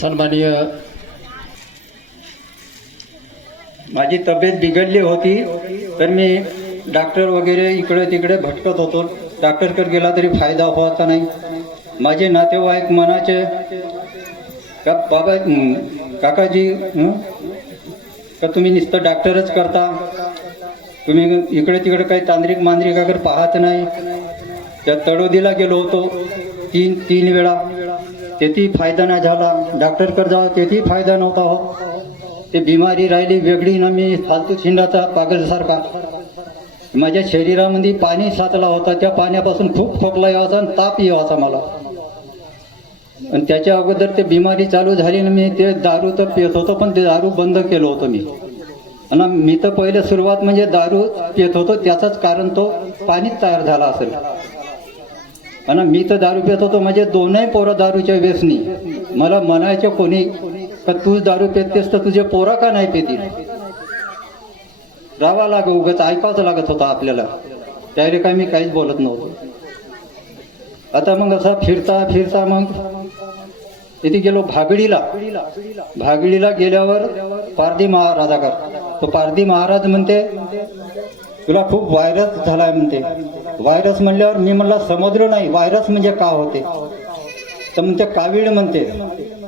सन्माननीय माझी तब्येत बिघडली होती तर मी डॉक्टर वगैरे इकडे तिकडे भटकत होतो. डॉक्टरकडे गेला तरी फायदा व्हायचा नाही. माझे नातेवाईक मनाचे का बाबा काकाजी का तुम्ही नुसतं डॉक्टरच करता? तुम्ही इकडे तिकडे काही तांत्रिक मांत्रिक वगैरे पाहत नाही? त्या तडोदीला गेलो होतो तीन तीन वेळा. तेथी फायदा नाही झाला. डॉक्टरकडे जावं तेथी फायदा नव्हता हो. ते बिमारी राहिली वेगळी ना मी फालतू छिंडाचा पागलसारखा माझ्या शरीरामध्ये पाणी साचला होता. त्या पाण्यापासून खूप खोकला यावाचा आणि ताप यावाचा मला. आणि त्याच्या अगोदर ते बिमारी चालू झाली ना मी ते दारू तर पित होतो पण ते दारू बंद केलं होतं मी. आणि मी तर पहिले सुरुवात म्हणजे दारू पित होतो. त्याचंच कारण तो पाणीच तयार झाला असेल. आणि मी तर दारू पित होतो म्हणजे दोनही पोरं दारूच्या व्यसनी. मला म्हणायचं कोणी का तू दारू पितेस तर तुझे पोरं का नाही पितील? रावा लाग उगाच ऐकावंच लागत होतं आपल्याला. त्यावेळी काय मी काहीच बोलत नव्हतो. आता मग असा फिरता फिरता मग इथे गेलो भागडीला. भागडीला गेल्यावर पारधी महाराजाकर तो पारधी महाराज म्हणते तुला खूप व्हायरस झालाय म्हणते. व्हायरस म्हणल्यावर मी म्हणला समुद्र नाही व्हायरस म्हणजे का होते? तर म्हणते कावीळ म्हणते.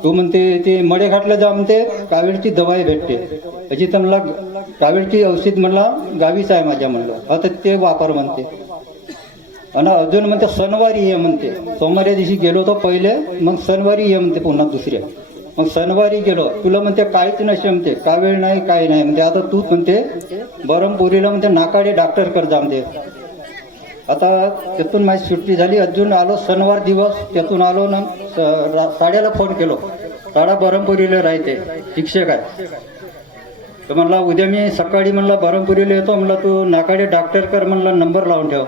तू म्हणते ते मडे घाटलं जा म्हणते कावीळची दवाई भेटते. अशी तर म्हणला कावीळची औषध म्हणला गावीच आहे माझ्या म्हणलं. आता ते वापर म्हणते. आणि अजून म्हणते सणवारी ये म्हणते. सोमवारी दिवशी गेलो होतो पहिले मग सणवारी ये म्हणते पुन्हा दुसऱ्या. मग सणवारी गेलो. तुला म्हणते काहीच नसे म्हणते. का वेळ नाही काय नाही. म्हणते आता तू म्हणते बरमपुरीला म्हणते नाकाडे डॉक्टर कर जा म्हणते. आता त्यातून माझी सुट्टी झाली. अजून आलो शनिवार दिवस. त्यातून आलो ना स- रा- साड्याला फोन केलो. साडा बरमपुरीला राहते. शिक्षक आहे. तर म्हणला उद्या मी सकाळी म्हणला बरमपुरीला येतो. म्हणला तू नाकाडे डॉक्टर कर. म्हणला नंबर लावून ठेव.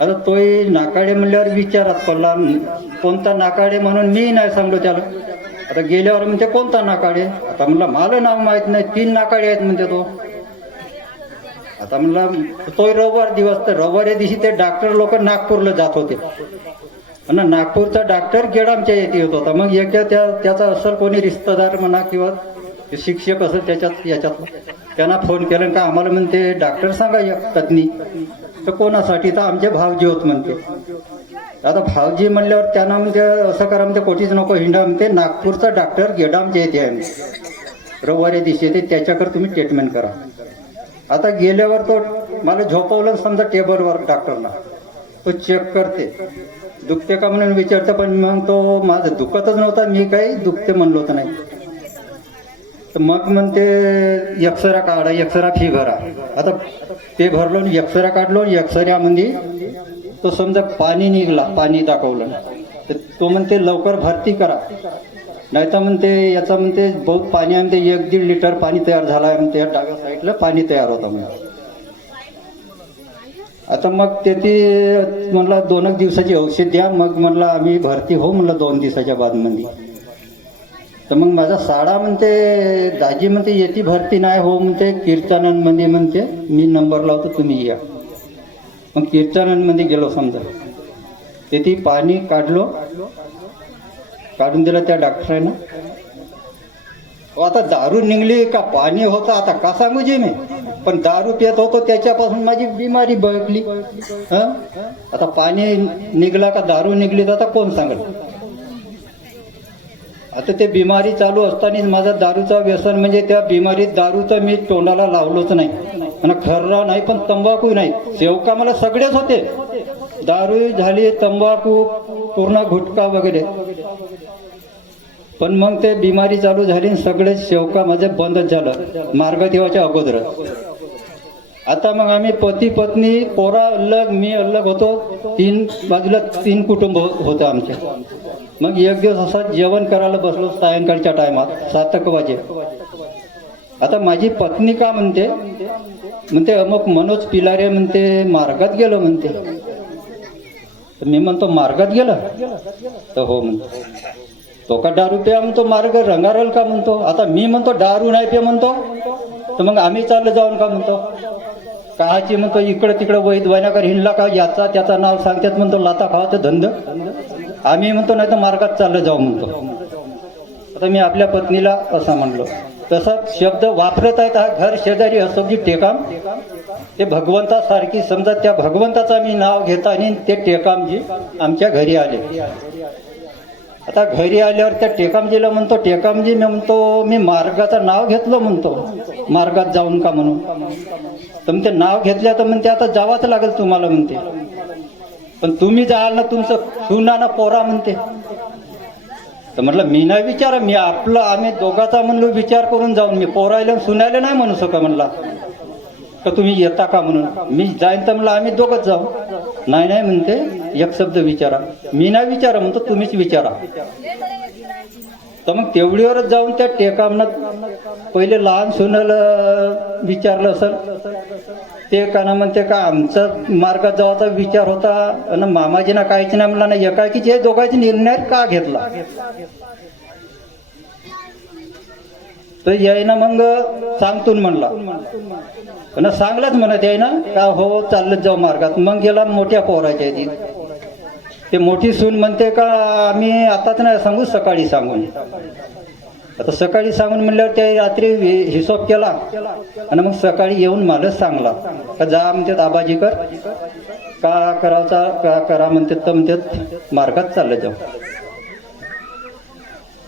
आता तोही नाकाडे म्हणल्यावर विचारात पडला. कोणता नाकाडे म्हणून मी नाही सांगलो त्याला. आता गेल्यावर म्हणते कोणता नाकाडे आता म्हणला मला नाव माहीत नाही तीन नाकाडे आहेत म्हणते तो. आता म्हणला तो रविवार दिवस तर रविवारी दिवशी ते डॉक्टर लोक नागपूरला जात होते. आणि नागपूरचा डॉक्टर गेडामच्या येथे येत होता. मग एका त्या त्याचा असल कोणी रिश्तेदार म्हणा किंवा शिक्षक असेल त्याच्यात याच्यात त्यांना फोन केला का आम्हाला म्हणते डॉक्टर सांगा या तज्ञी तर कोणासाठी? तर आमचे भावजी होत म्हणते. आता भावजी म्हणल्यावर त्यांना म्हणजे असं करा म्हणजे कोठीच नको हिंडा म्हणते. नागपूरचा डॉक्टर गेडामच्या येथे आहे. रविवारी दिवशी येते. त्याच्याकडे तुम्ही ट्रीटमेंट करा. आता गेल्यावर तो मला झोपवलं समजा टेबलवर डॉक्टरना तो चेक करते. दुखते का म्हणून विचारते पण मग तो माझं दुखतच नव्हता. मी काही दुखते म्हणलो होतं नाही. तर मग म्हणते एक्सरा काढा एक्सरा फी भरा. आता ते भरलो आणि एक्सरा काढलो आणि एक्सऱ्यामध्ये तो समजा पाणी निघला पाणी दाखवलं तर तो म्हणते लवकर भरती करा. नाही तर म्हणते याचा म्हणते बहुत पाणी आहे म्हणते एक दीड लिटर पाणी तयार झालं आहे. म्हणते या डाव्या साईडला पाणी तयार होतं म्हणजे आता मग ते ती म्हणला दोन एक दिवसाची औषध द्या. मग म्हणला आम्ही भरती हो म्हणलं दोन दिवसाच्या बादमध्ये. तर मग माझा साडा म्हणते दाजी म्हणते येती भरती नाही हो म्हणते कीर्तनांमध्ये म्हणते मी नंबर लावतो तुम्ही या. मग कीर्तनांमध्ये गेलो समजा. ते ती पाणी काढलो. काढून दिलं त्या डॉक्टरांना. आता दारू निघली का? पाणी होतं. आता का सांगू जे मी? पण दारू पित होतो त्याच्यापासून माझी बिमारी बळकली. आता पाणी निघला का दारू निघली तर आता कोण सांगेल? आता ते बिमारी चालू असतानाच माझा दारूचा व्यसन म्हणजे त्या बिमारीत दारूचं मी तोंडाला लावलोच नाही. आणि खर्रा नाही पण तंबाखू नाही. सेवका मला सगळेच होते. दारू झाली तंबाखू पूर्ण गुटखा वगैरे. पण मग ते बिमारी चालू झाली आणि सेवका माझे बंदच झालं मार्ग देवाच्या अगोदर. आता मग आम्ही पती पत्नी पोरा अलग मी अलग होतो. तीन बाजूला तीन कुटुंब होतं आमचे. मग एक दिवस असा जेवण करायला बसलो सायंकाळच्या टायमात सातक वाजे. आता माझी पत्नी का म्हणते म्हणते अमुक मनोज पिलारे म्हणते मार्गात गेलो म्हणते. तर मी म्हणतो मार्गात गेला? तर हो म्हणतो. तो का दारू प्या म्हणतो मार्ग रंगारल का? म्हणतो. आता मी म्हणतो दारू नाही पे म्हणतो. तर मग आम्ही चाललं जाऊन का म्हणतो? काची म्हणतो इकडं तिकडं वैद वैनाकर हिंडला का? याचा त्याचा नाव सांगतात म्हणतो लाता खावाचं धंद. आम्ही म्हणतो नाही तर मार्गात चाललं जाऊ म्हणतो. आता मी आपल्या पत्नीला असं म्हणलो. तसा शब्द वापरत आहेत हा घर शेजारी असो की टेकाम. ते भगवंतासारखी समजा त्या भगवंताचा मी नाव घेता आणि ते टेकामजी आमच्या घरी आले. आता घरी आल्यावर त्या टेकामजीला म्हणतो टेकामजी मी म्हणतो मी मार्गाचं नाव घेतलं म्हणतो. मार्गात जाऊन का म्हणून? तर म्हणते नाव घेतल्या तर म्हणते आता जावाच लागेल तुम्हाला म्हणते. पण तुम्ही जाल ना तुमचं सुना ना पोरा म्हणते. तर म्हटलं मी नाही विचार मी आपलं आम्ही दोघाचा म्हणलो विचार करून जाऊन मी पोरायला सुनायला नाही म्हणू सका म्हणला. का तुम्ही येता का म्हणून? मी जाईन तर म्हणलं आम्ही दोघंच जाऊ. नाही नाही म्हणते एक शब्द विचारा. मी नाही विचारा म्हणतो तुम्हीच विचारा. तर मग तेवढीवरच जाऊन त्या टेकामनात पहिले लहान सुनाला विचारलं असेल ते काना म्हणते का आमचा मार्गात जावाचा विचार होता आणि मामाजीना काहीच नाही म्हणला ना एकाकी जे दोघांचे निर्णय का घेतला? तर यायना मग सांगतून म्हणला. आणि सांगलाच म्हणत यायना ना का हो चाललं जाऊ मार्गात. मग गेला मोठ्या पोहराच्या ते मोठी सून म्हणते का आम्ही आताच नाही सांगू सकाळी सांगून. आता सकाळी सांगून म्हणल्यावर ते रात्री हि- हिशोब केला. आणि मग सकाळी येऊन मालच सांगला. का जा म्हणतात आबाजी कर. का करावचा का करा म्हणतात तर म्हणतात मार्गात चाललं जाऊ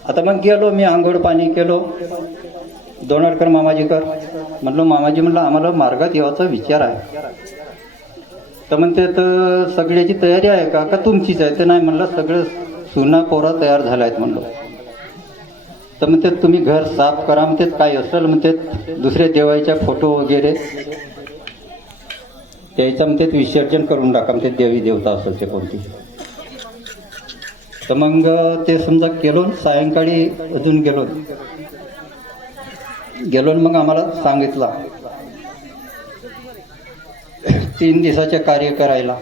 आता मग गेलो मी आंघोळ पाणी केलो. दोनडकर मामाजी कर. म्हणलो मामाजी म्हणलं आम्हाला मार्गात यावाचा विचार आहे. तर म्हणते तर सगळ्याची तयारी आहे का? का तुमचीच आहे? तर नाही म्हणलं सगळं सुना पोरा तयार झाल्या आहेत म्हणलं. तर म्हणते तुम्ही घर साफ करा. म्हणते काय असेल? म्हणते दुसऱ्या देवाच्या फोटो वगैरे त्याचं म्हणते विसर्जन करून टाका. म्हणते देवी देवता असेल ते कोणती. तर मग ते समजा केलो सायंकाळी अजून गेलो गेलो मग आम्हाला सांगितलं. तीन दिवसाचे कार्य करायला.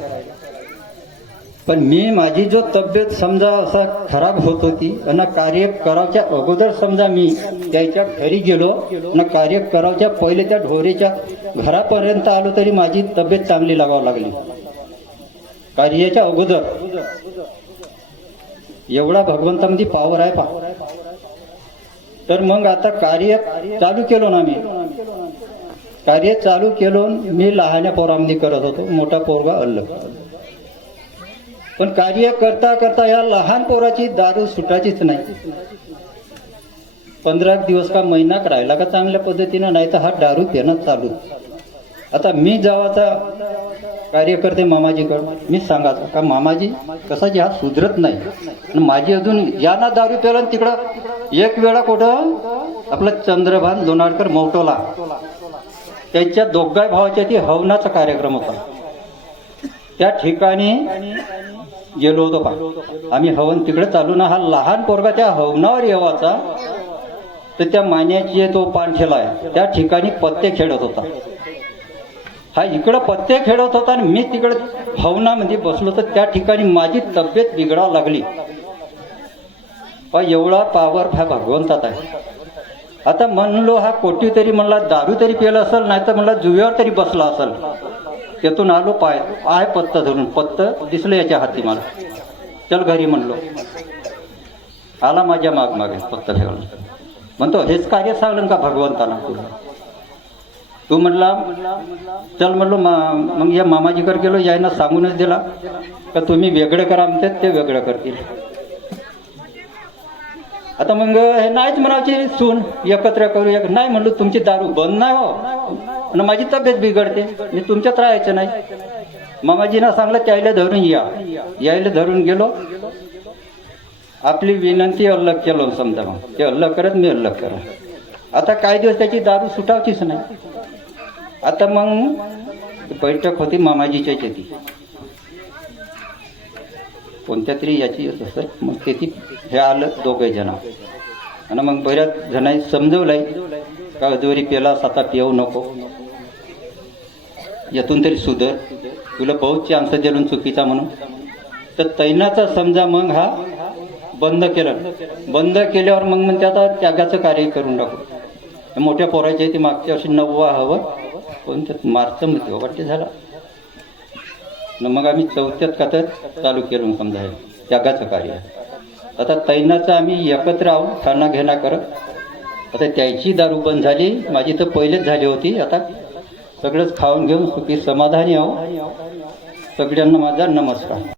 पण मी माझी जो तब्येत समजा असा खराब होत होती आणि कार्य करावच्या अगोदर समजा मी त्याच्या घरी गेलो आणि कार्य करावच्या पहिले त्या ढोरेच्या घरापर्यंत आलो तरी माझी तब्येत चांगली लागावं लागली. कार्याच्या अगोदर. एवढा भगवंतामध्ये पावर आहे पा तर मग आता कार्य चालू केलो ना मी. कार्य चालू केलं मी लहान्या पोरामध्ये करत होतो. मोठा पोरगा अल्ल. पण कार्य करता करता या लहान पोराची दारू सुटायचीच नाही. पंधरा दिवस का महिना राहिला का चांगल्या पद्धतीनं नाही तर हा दारू देणं चालू. आता मी जावाचा कार्य करते मामाजीकडं. मी सांगायचं का मामाजी कसाची हा सुधरत नाही. आणि माझी अजून यांना दारू प्याला तिकडं एक वेळा कुठं आपलं चंद्रभान लोणारकर मोठोला त्यांच्या दोघाय भावाच्या ती हवनाचा कार्यक्रम होता. त्या ठिकाणी गेलो होतो पा आम्ही हवन तिकडे चालू ना हा लहान पोरगा त्या हवनावर येवाचा. तर त्या मान्याची तो पानठेला आहे. त्या ठिकाणी पत्ते खेळत होता. हा इकडं पत्ते खेळत होता आणि मी तिकडे हवनामध्ये बसलो तर त्या ठिकाणी माझी तब्येत बिघडा लागली. पा एवढा पावर हा भगवंतात आहे. आता म्हणलो हा कोटी तरी म्हणला दारू तरी पिला असेल नाही तर म्हणला जुव्यावर तरी बसला असेल. त्यातून आलो पाय आय पत्ता धरून पत्त दिसलं याच्या हाती मला. चल घरी म्हणलो. आला माझ्या माग मागे पत्त ठेवलं म्हणतो हेच कार्य सांगलं का भगवंताला? तुला तू म्हणला चल म्हणलो मा मग या मामाजीकडे गेलो यायनं सांगूनच दिला. का तुम्ही वेगळं करा म्हणतात ते वेगळं करतील. आता मग हे नाहीच म्हणायची सून एकत्र करू एक नाही म्हणलो तुमची दारू बंद नाही हो. आणि माझी तब्येत बिघडते मी तुमच्यात राहायचं नाही. मामाजीनं सांगलं त्याला धरून या. यायला धरून गेलो. आपली विनंती अल्लग केलो समजा मग. ते अल्लग करत मी अल्लग करत. आता काही दिवस त्याची दारू सुटावचीच नाही. आता मग बैठक होती मामाजीच्या ती कोणत्या तरी याची असं मग ते ती हे आलं दोघे जण. आणि मग बऱ्याच जणांनी समजवलंय का जोरी पेला साता पिऊ नको. यातून तरी सुधर. तुला बहुत चान्स दिलून चुकीचा म्हणून. तर तैनाचा समजा मग हा बंद केलं. बंद केल्यावर मग मग आता त्यागाचं कार्य करून टाकू. मोठ्या पोराच्या ती मागच्या वर्षी नववा हवं. कोणत्या मार्चमध्ये वाटते झाला. न मग आम्ही चौथ्यात का चालू केलं समजा जगाचं कार्य. आता तैनाचं आम्ही एकत्र आहोत खाना घेणा करत. आता त्याची दारू बंद झाली माझी तर पहिलेच झाली होती. आता सगळंच खाऊन घेऊन सुखी समाधानी आहो सगळ्यांना माझा नमस्कार.